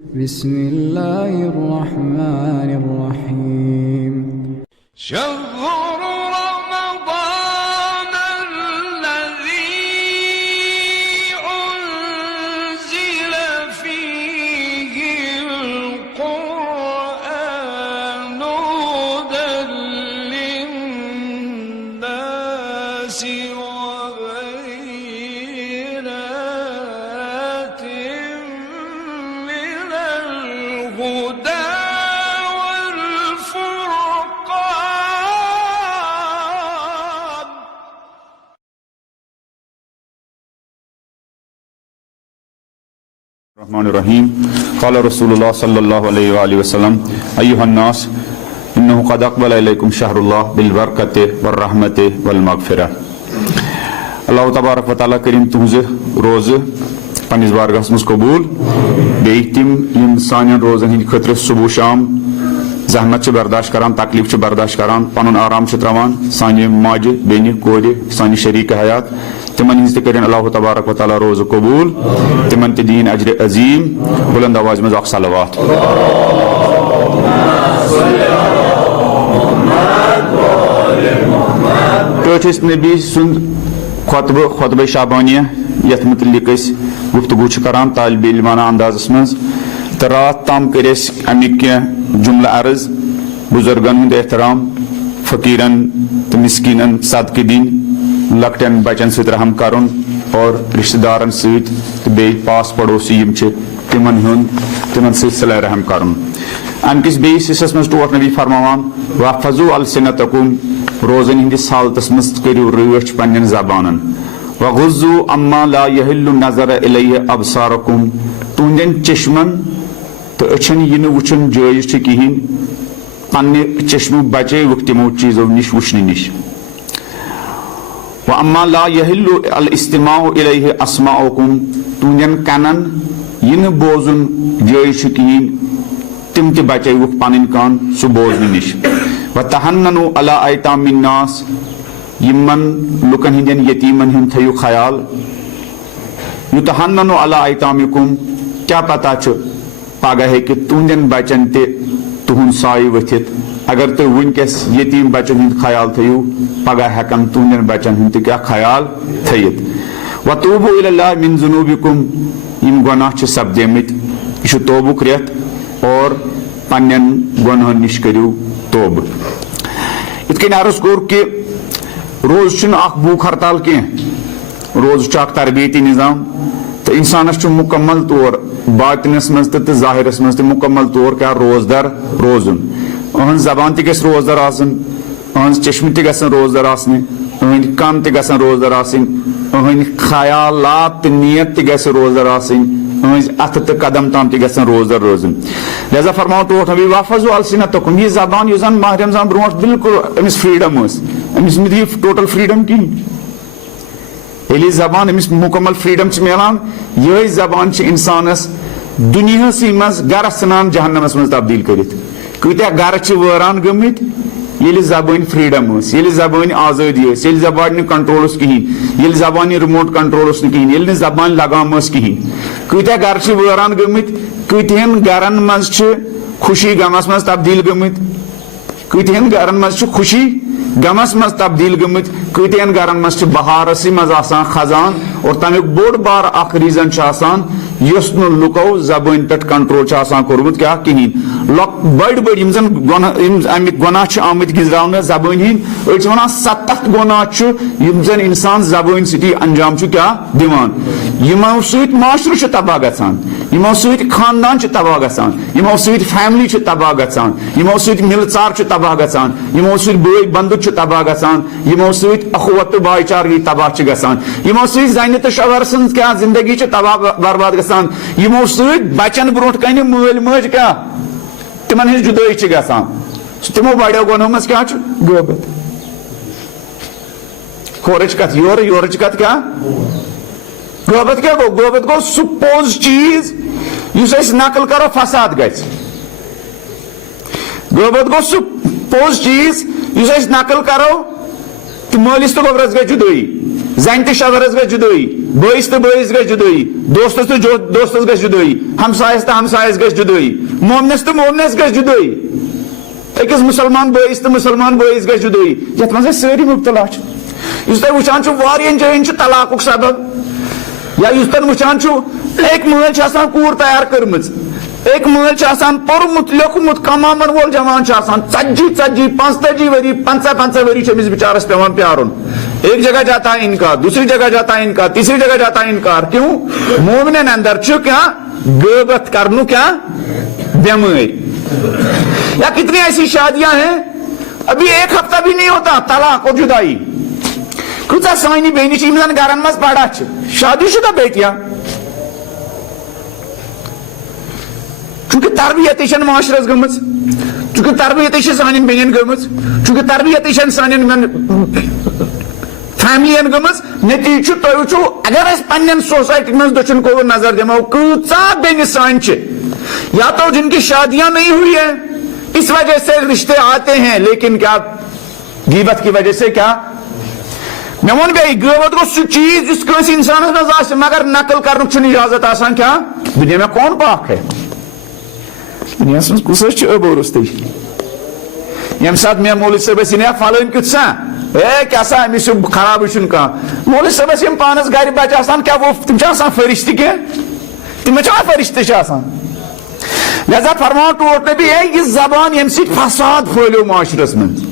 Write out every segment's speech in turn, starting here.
بسم الله الرحمن الرحيم شهر رمضان الذي أنزل فيه القرآن هدى للناس وبينات من الهدى والفرقان. الرحمن الرحیم قال رسول اللہ صلی اللہ علیہ وآلہ وسلم ایہا الناس انہ قد اقبل الیکم شہر اللہ بالبرکت والرحمت والمغفرہ. اللہ تبارک و تعالیٰ کریم تہنز روز پنس بارگاہس مز قبول بیٚیہِ تِم یِم سانٮ۪ن روزن ہٕنٛدِ خٲطرٕ صبح شام زحمت برداشت کران تکلیف برداشت کران پنن آرام تراوان سانہِ ماجہِ بیٚنہِ کورِ سانہِ شریٖک حیات تمن ہز ترین اللہ تبارک و تعالیٰ روز قبول تمن تہ دین اجر عظیم. بلند آواز مز اکھ صلوات. ٹھٹھس نبی سند خطبہ شعبانیہ یتھ متعلق گفتگو کران طالب علمانہ اندازس مز تو رات تام کر امیک کی جملہ عرض بزرگن ہند احترام فقیرن تو مسکینن صدقہ دن لکٹن بچن ست رحم کرن اور رشتہ دارن ست بی پاس پڑوسی یم تمن ست صلہ رحم کرن. امکس بیس حصس مز ٹوٹھ نبی فرماوان واحفظوا السنتکم روزن ہندس حالتس مز کرو رچ پنن زبانن وغضوا اما لا يحل النظر الیہ ابصارکم تہندین چشمن تو اچھن یہ وچن جائز کہین پنہ چشمو بچے تمو چیزو نش وچھنے نش. وَأَمَّا لَا يَحِلُّ الْإِسْتِمَاعُ إِلَيْهِ أَسْمَاعُكُمْ تُہندین کنن یہ بوزن جائز کہین تم تہ بچے پنن کان سہ بوزن نش. وَتَحَنَّنُوا عَلَىٰ أَيْتَامِ النَّاسِ یمن لکن ہندین یتیمن ہند تھیو خیال. یُتَحَنَّنُوا عَلَىٰ أَيْتَامِكُمْ کیا پتہ چھ پگہ ہیکہ تہندین بچن تہ تہند سایہ ؤتھِتھ اگر تُہۍ ونکس یتیم بچن ہند خیال تھیو پگہ ہیکن تہندین بچن ہند تہ کیا خیال تھیت. وَتُوبُوا إِلَى اللَّهِ مِن ذُنُوبِكُمْ یم گناہ چھ سپدیمت یہ توبُک رٮ۪تھ اور پنن گناہن نش کٔرِو توبہ. یِتھ کٔنۍ عرض کوٚر کہ روز چھُنہٕ اکھ بھوک ہڑتال کینٛہہ روز چھُ اکھ تربیتی نظام تو انسانس چھُ مکمل طور باطنس مز تہ ظاہرس مز تہ مکمل طور کیا روزدار روزن. اہنز زبان تہ گژھِ روزدار آسٕنۍ اہنز چشمہ تہ گژھن روزدار آسنہِ اہند کن تہ گژھن روزدار آسٕنۍ اہند خیالات تہ نیت تہ گژھِ روزدار آسٕنۍ اہنز اتھ تہ قدم تام تہ گژھن روزدار روزن. لہذا فرماو ٹوٹھ نبی واحفظوا السنتکم یہ زبان یُس زن ماہ رمضان برونٹھ بالکل امس فریڈم ٲس امس مہ دِیو ٹوٹل فریڈم کہین. ییٚلہِ زبان امس مکمل فریڈم چھ ملان یہ زبان چھ انسانس دنیاسی مز گرس ژھٕنان جہنمس مز تبدیل کرتھ. کۭتیاہ گرٕ چھ وٲران گٔمٕتۍ ییٚلہِ زبٲنۍ فریڈم ٲس ییٚلہِ زبٲنۍ آزٲدی ٲس ییٚلہِ زبانہِ نہٕ کنٹرول اوس کہیٖنۍ ییٚلہِ زبانہِ رِموٹ کنٹرول اوس نہٕ کہیٖنۍ ییٚلہِ نہٕ زبانہِ لگام ٲس کہیٖنۍ کۭتیاہ گرٕ چھ وٲران گٔمٕتۍ کۭتہن گرن منٛز چھِ خوشی غمس منٛز تبدیل گٔمٕتۍ کۭتہن گرن منٛز چھِ خوشی غمس منٛز تبدیل گٔمٕتۍ کۭتہن گرن منٛز چھِ بہارسٕے منٛز آسان خزان اور تمیُک بوٚڑ بار اکھ ریٖزن چھُ آسان یُس نہٕ لُکو زبٲنۍ پٮ۪ٹھ کنٹرول چھُ آسان کوٚرمُت کیاہ کہیٖنۍ. بٔڑۍ بٔڑۍ یِم زن امیِکۍ گۄناہ چھِ آمٕتۍ گِنٛزراونہٕ زبٲنۍ ہٕنٛدۍ أڑۍ چھِ ونان 70 گۄناہ چھُ یِم زن انسان زبٲنۍ سۭتی انجام چھُ کیاہ دِوان. یِمو سۭتۍ معاشرٕ چھُ تباہ گژھان یِمو سۭتۍ خاندان چھُ تباہ گژھان یِمو سۭتۍ فیملی چھِ تباہ گژھان یِمو سۭتۍ مِلہٕ ژار چھُ تباہ گژھان یِمو سۭتۍ بٲے بندُت چھُ تباہ گژھان یِمو سۭتۍ اخوت تہٕ بھایی چارگی تباہ چھِ گژھان یِمو سۭتۍ زنہِ تہٕ شوہر سٕنٛز کیاہ زندگی چھِ تباہ برباد گژھان یِمو سۭتۍ بچن برونٛٹھ کنہِ مٲلۍ مٲج کیاہ تمن ہٕنٛز جُدٲیی چھِ گژھان. تمو بڑیو گۄنہو منٛز کیاہ چھُ غٲبت. ہورٕچ کتھ یورٕ یورٕچ کتھ کیاہ غٲبت کیاہ گوٚو غٲبت گوٚو سُہ پوٚز چیٖز یُس أسۍ نقل کرو فساد گژھِ. غٲبت گوٚو سُہ پوٚز چیٖز یُس أسۍ نقل کرو تہٕ مٲلِس تہٕ گوبرس گژھِ جُدٲیی زنہِ تہٕ شوہرس گژھِ جُدٲیی بٲیِس تہٕ بٲیِس گژھِ جُدٲیی، دوستس تہٕ دوستس گژھِ جُدٲیی، ہمسایس تہٕ ہمسایس گژھِ جُدٲیی، مومنس تہٕ مومنس گژھِ جُدٲیی، أکِس مُسلمان بٲیِس تہٕ مُسلمان بٲیِس گژھِ جُدٲیی، یتھ منٛز أسۍ سٲری مُبتلا چھِ. یُس تۄہہِ وٕچھان چھُ واریاہن جاین چھُ طلاقُک سبب، یا یُس تۄہہِ وٕچھان چھُ أکۍ مٲلۍ چھِ آسان کوٗر تیار کٔرمٕژ، أکۍ مٲلۍ چھِ آسان پوٚرمُت لیوٚکھمُت کماون وول جوان چھُ آسان، 40 45 ؤری 50 ؤری چھِ أمِس بِچارس پیوان پیارُن. ایک جگہ جاتا ہے انکار، دوسری جگہ جاتا ہے انکار، تیسری جگہ جاتا ہے انکار. کیوں؟ مومنن اندر چھُ کیا غیبت کرنُک کیا بیمٲرۍ. یا کتنی ایسی شادیاں ہیں ابھی 1 ہفتہ بھی نہیں ہوتا طلاق اور جدائی. کۭژاہ سانہِ بیٚنہِ چھِ یِم زن گرن منٛز پران چھِ، شادی شدہ بیٹیاں، چونکہ تربیت چھنہٕ معاشرس گٔمٕژ، چونکہ تربیت چھِ سانٮ۪ن بیٚنٮ۪ن گٔمٕژ، چونکہ تربیت چھنہٕ سانٮ۪ن فیملین گٔمٕژ. نتیجہ چھُ تُہۍ وٕچھو اگر أسۍ پننٮ۪ن سوسائٹی منٛز دٔچھُن کھووُر نظر دِمو کۭژاہ بیٚنہِ سانہِ چھِ یا تو جن کی شادیاں نہیں ہوئی ہیں اس وجہ سے رشتے آتے ہیں، لیکن کیا غیبت کی وجہ سے کیا میں ون بیٚیہِ غیبت گوٚو سُہ چیٖز یُس کٲنٛسہِ انسانس منٛز آسہِ مگر نقل کرنُک چھُنہٕ اجازت آسان. کیا دنیا میں کون پاک ہے؟ دنیاہس منٛز کُس حظ چھُ ٲبو روٚستُے؟ ییٚمہِ ساتہٕ مےٚ مولوی صٲب ٲسۍ یا فلٲنۍ کیُتھ سا کیٛاہ سا أمِس چھُ خرابٕے چھُنہٕ کانٛہہ. مولوی صٲبس یِم پانس گرِ بچہِ آسان کیٛاہ وہ تِم چھِ آسان فرشتہٕ کینٛہہ؟ تِمن چھا فرشتہٕ چھِ آسان؟ لہذا فرماو ٹوٹھ نبی یہ زبان ییٚمہِ سۭتۍ فساد پھٔہلیو معاشرس منٛز،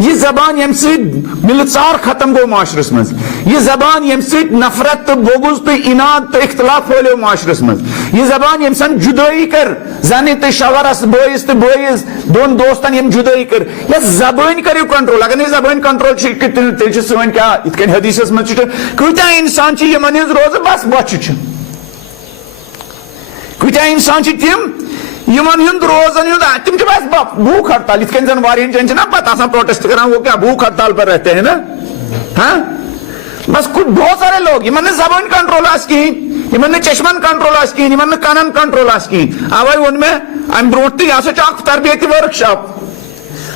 یہ زبان ییٚمہِ سۭتۍ ملژار ختم گوٚو معاشرس منٛز، یہ زبان ییٚمہِ سۭتۍ نفرت تہٕ بغض تہٕ اناد تہٕ اختلاف پھٔہلیو معاشرس منٛز، یہ زبان ییٚمہِ سن جُدٲیی کٔر زنہِ تہٕ شوہرس بٲیِس تہٕ بٲیِس دۄن دوستن ییٚمہِ جُدٲیی کٔر. یتھ زبٲنۍ کٔرِو کنٹرول. اگر نہٕ زبٲنۍ کنٹرول چھِ تیٚلہِ چھِ سٲنۍ کیٛاہ یِتھ کٔنۍ حدیثس منٛز چھُ کۭتیاہ انسان چھِ یِمن ہٕنٛز روزٕ بس بۄچھِ چھِ، کۭتیاہ انسان چھِ تِم یمن ہند روزن ہند تم بس بھوک ہڑتال یتھ کن زن واریاہن جاین نا پتہ آسان پروٹیسٹ کران وہ کیا بھوک ہڑتال پر رہتے ہیں نا. ہاں بس کچھ بہت سارے لوگ یمن زبان کنٹرول آس کہین، یمن چشمن کنٹرول آس کہین، یمن کنن کنٹرول آس کہین. اوے وون میں ام برونٹ تہ یہ اکھ تربیتی ورک شاپ.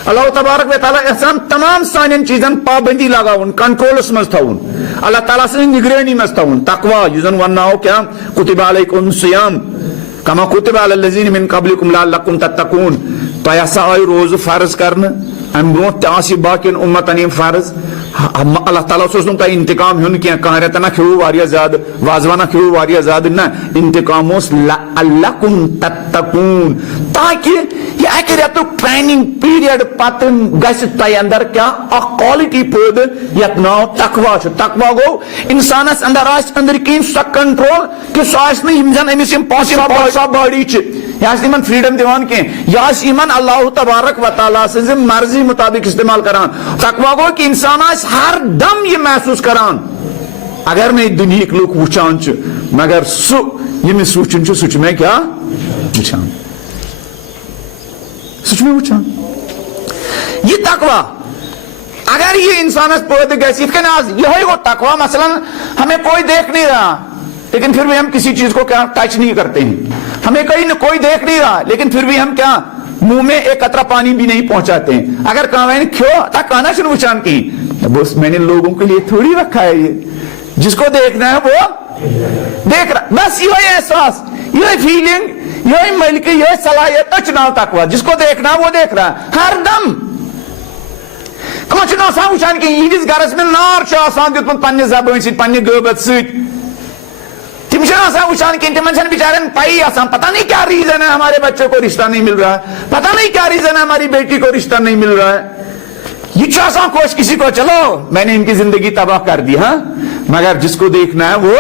اللہ تبارک و تعالیٰ احسان تمام سانین چیزن پابندی لگاون، کنٹرولس مز تھاون، اللہ تعالیٰ سن نگرانی مز تھاون. تقوا یس زن ونناو کیا کتب علیکم الصیام کما کتب علی الذین من قبلکم لعلکم تتقون. تۄہہِ ہسا آیہِ روزٕ فرض کرنہٕ، امہِ برونٛٹھ تہِ آسہِ باقین اُمتن یِم فرض. اللہ تعالیٰ اوس نہٕ تۄہہِ انتقام ہیوٚن کینٛہہ، کانٛہہ رٮ۪تنا کھیوٕ واریاہ زیادٕ، وازوانہ کھیوٕ واریاہ زیادٕ، نہ انتقام اوس لعلکم تتقون، تاکہ یہ اکہِ رٮ۪تُک ٹریننگ پیریڈ پتہٕ گژھِ تۄہہِ اندر کیٛاہ اکھ کوالٹی پٲدٕ یتھ ناو تقوا چھُ. تقوا گوٚو انسانس اندر آسہِ أنٛدرۍ کِنۍ سۄ کنٹرول کہِ سُہ آسہِ نہٕ یِم زن أمِس یِم پاسِبل باڈی چھِ یہ آسہِ یِمن فریڈم دِوان کینٛہہ، یہِ آسہِ یِمن اللہ تبارک و تعالیٰ سٕنٛزِ مرضی مطابق استعمال کران. تقوا گوٚو کہِ انسان آسہِ ہر دم یہ محسوس کران اگر میں دنہیک لوگ وچھان چھِ مگر سُہ ییٚمِس وٕچھُن چھُ سُہ چھُ مےٚ کیٛاہ وٕچھان، سُہ چھُ مےٚ وٕچھان. یہ تقوا اگر یہ انسانس پٲدٕ گژھِ یِتھ کٔنۍ آز یِہوٚے گوٚو تقوا. مثلاً ہمیں کوئی دیکھ نہیں رہا لیکن پھر بھی ہم کسی چیز کو کیا ٹچ نہیں کرتے ہیں، ہمیں کوئی دیکھ نہیں رہا لیکن پھر بھی ہم کیا منہ میں ایک قطرہ پانی بھی نہیں پہنچاتے ہیں. اگر کہاں کھیو تک کہنا چھُنہٕ وٕچھان کِہیٖنۍ، بس میں نے لوگوں کے لیے تھوڑی رکھا ہے یہ، جس کو دیکھنا ہے وہ دیکھ رہا. بس یہوٚے احساس، یہوٚے فیلنگ، یہوٚے ملکہ، یہوٚے صلاحیت تٔتھۍ چھُ ناو تقوا. جس کو دیکھنا ہے وہ دیکھ رہا ہے ہر دم. کانٛہہ چھُنہٕ آسان وٕچھان کِہیٖنۍ، یِہنٛدِس گرس منٛز نار چھُ آسان دیُتمُت پننہِ زبٲنۍ سۭتۍ پننہِ غٲبت سۭتۍ. تم چھنہٕ آسان وٕچھان کِہیٖنۍ، تمن چھنہٕ بِچارٮ۪ن پایی آسان پتہ نہیں کیا ریزن ہے ہمارے بچوں کو رشتہ نہیں مل رہا ہے، پتہ نہیں کیا ریزن ہے ہماری بیٹی کو رشتہ نہیں مل رہا ہے. یہ چھُ آسان خوش کسی کو چلو میں نے ان کی زندگی تباہ کر دی. ہاں مگر جس کو دیکھنا ہے وہ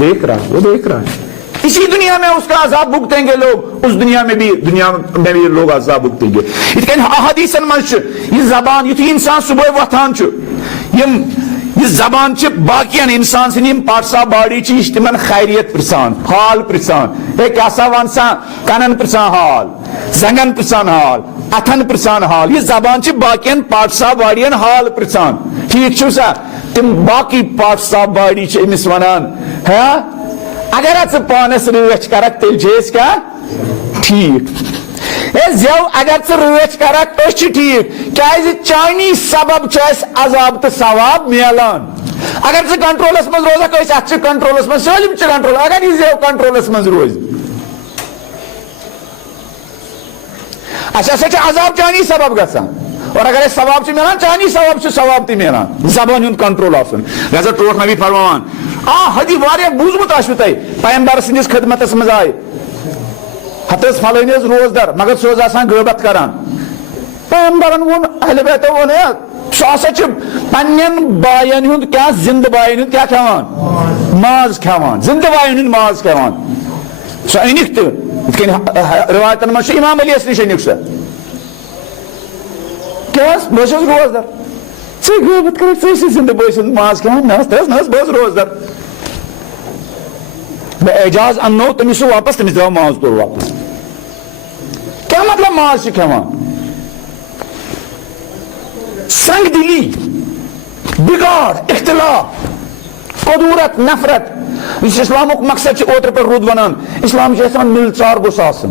دیکھ رہا ہے، وہ دیکھ رہا ہے. اسی دنیا میں اس کا عذاب بھگتیں گے لوگ، اس دنیا میں بھی لوگ عذاب بھگتیں گے. یِتھ کٔنۍ احادیثن منٛز چھُ یہِ زبان یُتھُے انسان صبحٲے وۄتھان چھُ یہ زبان چھ باقین انسان سن یم پارٹس آف باڈی چھ یہ تمن خیریت پرسان، حال پرسان، ہے کیا سا ون سا کنن پرسان حال، زنگن پرسان حال، اتھن پرسان حال. یہ زبان چھ باقین پارٹس آف باڈی حال پرسان. ٹھیک چھو سا تم باقی پارٹس آف باڈی چھ امس ونان ہے اگر ات پانس رچ کرک تیل چھ کیا ٹھیک، زو اگر ژٕ رٲچھ کرکھ أسۍ چھِ ٹھیک، کیازِ چانی سبب چھُ اَسہِ عذاب تہٕ ثواب میلان. اگر ژٕ کنٹرولس منٛز روزکھ أسۍ اتھ چھِ کنٹرولس منٛز سٲلِم چھِ کنٹرول اگر یہِ زیو کنٹرولس منٛز روزِ اَسہِ ہسا چھِ عذاب چانی سبب گژھان اور اگر اَسہِ ثواب چھُ مِلان چانی سبب چھُ ثواب تہِ مِلان زبانہِ ہُنٛد کنٹرول آسُن لہذا ٹوٹھ نبی فرماوان حدی واریاہ بوٗزمُت آسوٕ تۄہہِ پیغمبر سٕنٛدِس خدمتس منٛز آیہِ ہتہٕ ٲس فلٲنۍ ٲس روزدار مگر سُہ اوس آسان غٲبت کران پیغمبرن ووٚن اہلِ بیتو ووٚن ہے سُہ ہسا چھُ پننٮ۪ن باین ہُنٛد کیاہ زندٕ باین ہُنٛد کیاہ کھٮ۪وان ماز کھٮ۪وان زندٕ باین ہُنٛد ماز کھٮ۪وان سۄ أنِکھ تہٕ یِتھ کٔنۍ رِوایتن منٛز چھُ امام علیس نِش أنِکھ سۄ کیاہ ٲس بہٕ چھُس روزدار ژٕ غٲبت کران ژٕ ٲسۍ زندٕ بٲے سُنٛد ماز کھٮ۪وان نہ حظ بہٕ اوسُس روزدار بہٕ اعجاز اننو تٔمِس سُہ واپس تٔمِس درٛاو ماز توٚر واپس کیاہ مطلب ماز چھِ کھٮ۪وان سنگ دلی بگاڑ اختلاف قدورت نفرت یُس اسلامُک مقصد چھُ اوترٕ پٮ۪ٹھ روٗد ونان اسلام چھُ یژھان مِل ژار گوٚژھ آسُن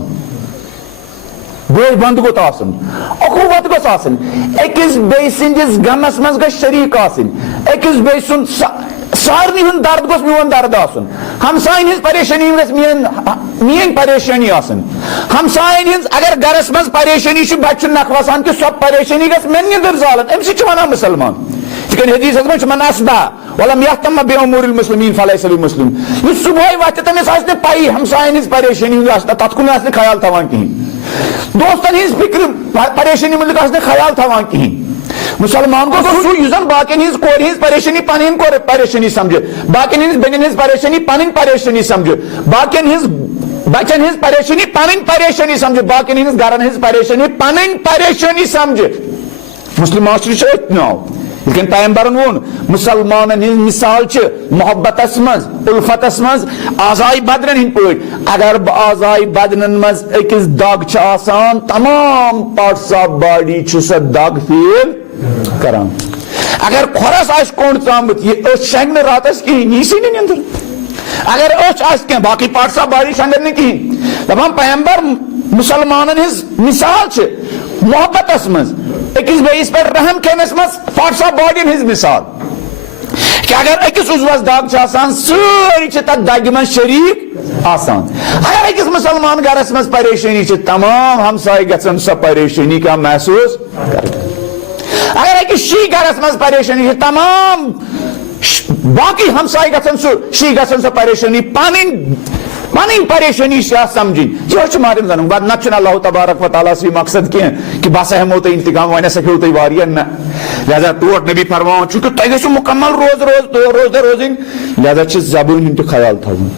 بٲے بنٛد گوٚژھ آسُن اخوت گوٚژھ آسُن أکِس بیٚیہِ سٕنٛدِس غمس منٛز گژھِ شریٖک آسٕنۍ أکِس بیٚیہِ سُنٛد سارنٕے ہُنٛد درد گوٚژھ میون درد آسُن ہمساین ہٕنٛز پریشٲنی گژھِ میٲنۍ پریشٲنی آسٕنۍ ہمساین ہٕنٛز اگر گرس منٛز پریشٲنی چھِ بچہِ چھُ نکھ وسان کہِ سۄ پریشٲنی گژھِ مےٚ نیٚدٕر زالٕنۍ اَمہِ سۭتۍ چھِ ونان مُسلمان یِتھ کٔنۍ حدیٖثس منٛز چھُ ونان اسبا ولم یحتم بأمور المسلمین فلیس بمسلم یُس صبحٲے وتھِ تٔمِس آسہِ نہٕ پایی ہمساین ہٕنٛز پریشٲنی ہُنٛد آسہِ نہٕ تتھ کُن آسہِ نہٕ خیال تھاوان کِہینۍ دوستن ہٕنٛز فکر پریشٲنی مُتعلق آسہِ نہٕ خیال تھاوان کِہینۍ مسلمان گوٚژھ سُہ یُس زن باقین ہٕنٛز کورِ ہٕنٛز پریشٲنی پنٕنۍ پریشٲنی سمجھِ باقین ہٕنٛز بیٚنٮ۪ن ہٕنٛز پریشٲنی پنٕنۍ پریشٲنی سمجھِ باقین ہٕنٛز بچن ہٕنٛز پریشٲنی پنٕنۍ پریشٲنی سمجھِ باقین ہٕنٛز گرن ہٕنٛز پریشٲنی پنٕنۍ پریشٲنی سمجھِ مسلم معاشرٕ چھُ أتھۍ ناو یِتھ کٔنۍ پیغمبرن ووٚن مسلمانن ہٕنٛز مثال چھِ محبتس منٛز الفتس منٛز آزاے بدرن ہٕنٛدۍ پٲٹھۍ اگر بہٕ آزاے بدنن منٛز أکِس دگ چھِ آسان تمام پارٹس آف باڈی چھُ سۄ دگ فیل کران اگر کھۄرس آسہِ کوٚنڈ ژامُت یہِ أچھ شنٛگہِ نہٕ راتس کِہینۍ یی سٕے نہٕ نیٚنٛدٕر اگر أچھ آسہِ کینٛہہ باقٕے پارٹس آف باڈی شنٛگن نہٕ کِہینۍ دپان پیغمبر مسلمانن ہٕنٛز مثال چھِ محبتس منٛز أکِس بیٚیِس پٮ۪ٹھ رحم کھٮ۪نس منٛز پارٹس آف باڈی ہٕنٛز مثال کہ اگر أکِس عضوس دگ چھِ آسان سٲری چھِ تتھ دگہِ منٛز شریٖک آسان اگر أکِس مسلمان گرس منٛز پریشٲنی چھِ تمام ہمساے گژھن سۄ پریشٲنی کیٛاہ محسوٗس اگر أکِس شی گرس منٛز پریشٲنی چھِ تمام باقٕے ہمساے گژھن سُہ شی گژھن سۄ پریشٲنی پنٕنۍ پریشٲنی چھِ اتھ سمجھِنۍ یِہوے چھُ ماریم زنُن بد نتہٕ چھُنہٕ اللہ تبارک و تعالیٰ سُے مقصد کینٛہہ کہ بہٕ ہسا ہٮ۪مو تۄہہِ انتقام وۄنۍ ہسا ہیٚو تۄہہِ واریاہ نہ لہذا ٹوٹھ نبی فرماوان چھُ کہِ تۄہہِ گژھِو مُکمل روزدار روزٕنۍ لہذا چھِ زبٲنۍ ہُنٛد تہِ خیال تھاوُن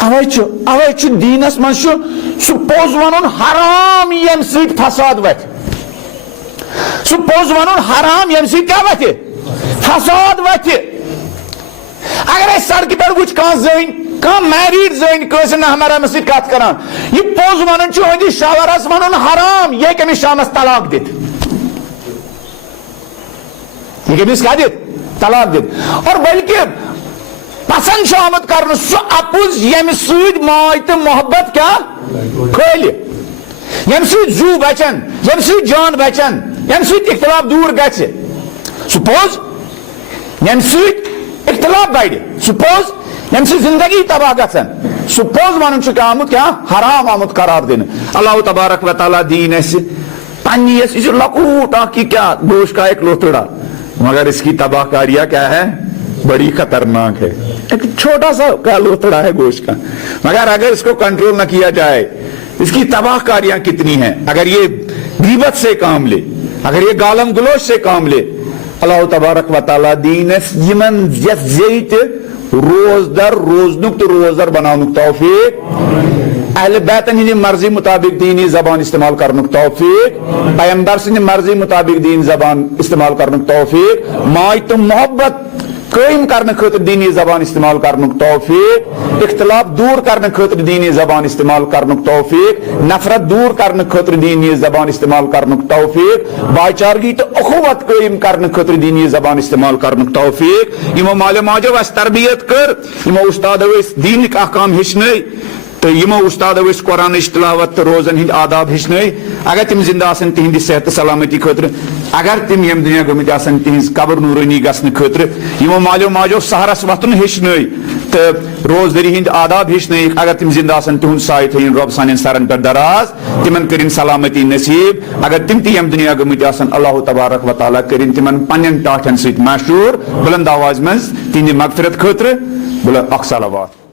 اوے چھُ دیٖنس منٛز چھُ سُہ پوٚز ونُن حرام ییٚمہِ سۭتۍ فساد وتھِ سُہ پوٚز ونُن حرام ییٚمہِ سۭتۍ کیٛاہ وتھِ فساد وتھِ اگر أسۍ سڑکہِ پٮ۪ٹھ وٕچھ کانٛہہ زٔنۍ کانٛہہ میریٖڈ زٔنۍ کٲنٛسہِ نہمرمس سۭتۍ کتھ کران یہِ پوٚز ونُن چھُ أہنٛدِس شوہرس ونُن حرام یہِ ہیٚکہِ أمِس شامس طلاق دِتھ یہِ ہیٚکہِ أمِس کیٛاہ دِتھ طلاق دِتھ اور بلکہِ پسند چھُ آمُت کرنہٕ سُہ اپُز ییٚمہِ سۭتۍ ماے تہٕ محبت کیٛاہ کھٲلہِ ییٚمہِ سۭتۍ زوٗ بچن ییٚمہِ سۭتۍ جان بچن ییٚمہِ سۭتۍ اختلاف دوٗر گژھِ سُہ پوٚز ییٚمہِ سۭتۍ اختلاف بڑِ سُہ پوٚز ییٚمہِ سۭتۍ زندگی تباہ گژھن سُہ پوٚز ونُن چھُ آمُت کیٛاہ حرام آمُت قرار دِنہٕ اللہ تبارک و تعالیٰ دِیِن اَسہِ پننہِ یہِ چھُ لۄکوٗٹ اکھ یہِ کیٛاہ گوش کا ایک لوتھڑا مگر اس کی تباہ کاریاں کیا ہے بڑی خطرناک ہے ایک چھوٹا سا کیا لوتھڑا ہے گوشت کا مگر اگر اس کو کنٹرول نہ کیا جائے اس کی تباہ کاریاں کتنی ہیں اگر یہ غیبت سے کام لے اگر یہ گالم گلوچ سے کام لے اللہ تبارک و تعالیٰ دینس یمن یتھ زیت روزدار روزنک تو روزدار بناونک توفیق اہل بیتن ہندی مرضی مطابق دینی زبان استعمال کرنک توفیق پیغمبر سندی مرضی مطابق دین زبان استعمال کرنک توفیق ماے تو محبت قائم کرنے خاطر دینی زبان استعمال کرنک توفیق اختلاف دور کرنے خاطر دینی زبان استعمال کرنک توفیق نفرت دور کرنے خاطر دینی زبان استعمال کرنک توفیق بھائی چارگی تو اخوت قائم کرنے خاطر دینی زبان استعمال کرنک توفیق یمو مال ماجو اس تربیت کر یمو استادو اس دینک احکام ہچنے تو یمو استادو اس قرآن تلاوت تو روزن ہند آداب ہچن اگر تم زندہ آسن تہندِ صحت سلامتی خاطر اگر تم یم دنیا گمت آسن تہذ قبر نورانی گھن خاطر یمو مالیو ماجو سہرس وتن ہچن تو روزدری ہند آداب ہچن اگر تم زندہ آسن تہد سایہ تھین رب سان سرن پر دراز تمن کرن سلامتی نصیب اگر تم تہ یم دنیا گمت آسن اللہ تبارک و تعالیٰ کرن تمن پنن ٹاٹھن سۭتۍ مشہور بلند آواز مز تہندِ مغفرت خاطر بلند اکھ صلوات.